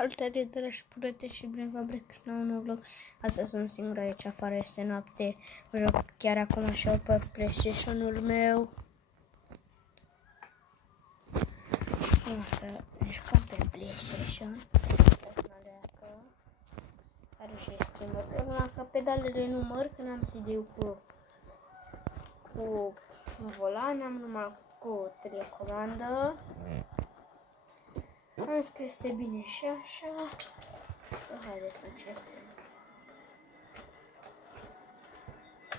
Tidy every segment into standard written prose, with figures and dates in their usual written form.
Salutare, dragi prieteni, și bine v-am regăsit la un nou vlog. Astăzi sunt singur aici afară, este noapte. Mă joc chiar acum și eu pe PlayStation-ul meu. O să ne jucăm pe PlayStation. Are și schimbători, numai că pedalele nu mărg, că n-am CD cu volan, am numai cu telecomandă. Am zis că este bine și așa. Haideți să începem.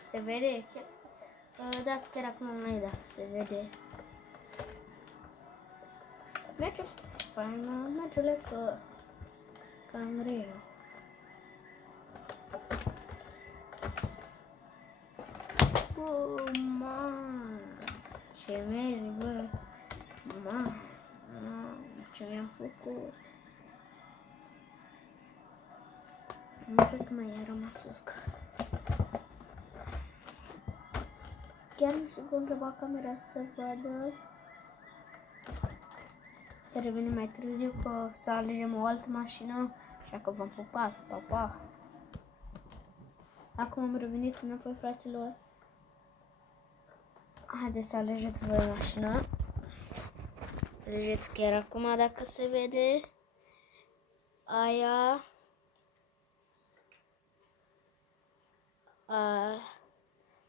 Se vede chiar? Dați chiar acum mai da, se vede. Merge fain, merge că cam greu. Ce merge, bă! Ce mi-am făcut? Nu cred că mai a rămas uscă. Chiar nu știu cum să bag camera să vadă. Să revenim mai târziu, că să alegem o altă mașină. Așa că v-am pupat, pa, pa! Acum am revenit înapoi, fraților. Haideți să alegeți voi o mașină. Alegeți chiar acum dacă se vede. Aia.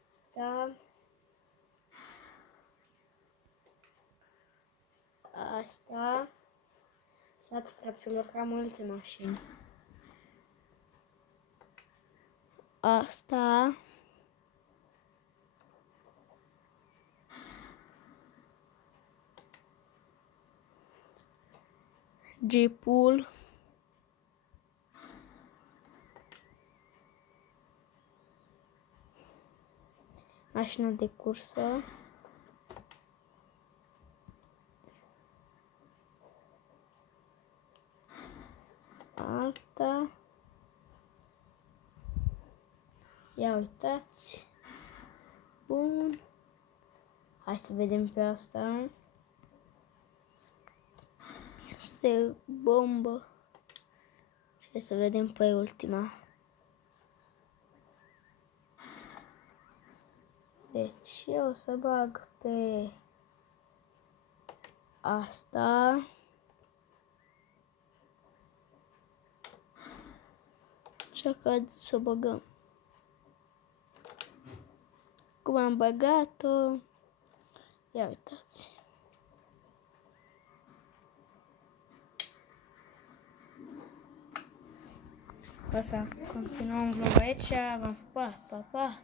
Asta. Asta. Sat, fraților, că am multe mașini. Asta. Jeepul. Mașina de cursă. Asta. Ia uitați. Bun. Hai să vedem pe asta. Este bombă. Și să vedem pe ultima. Deci eu o să bag pe asta. Ce cad să băgăm. Cum am băgat-o. Ia uitați. O să continuăm vlogul aici. V-am pupat, pa, pa!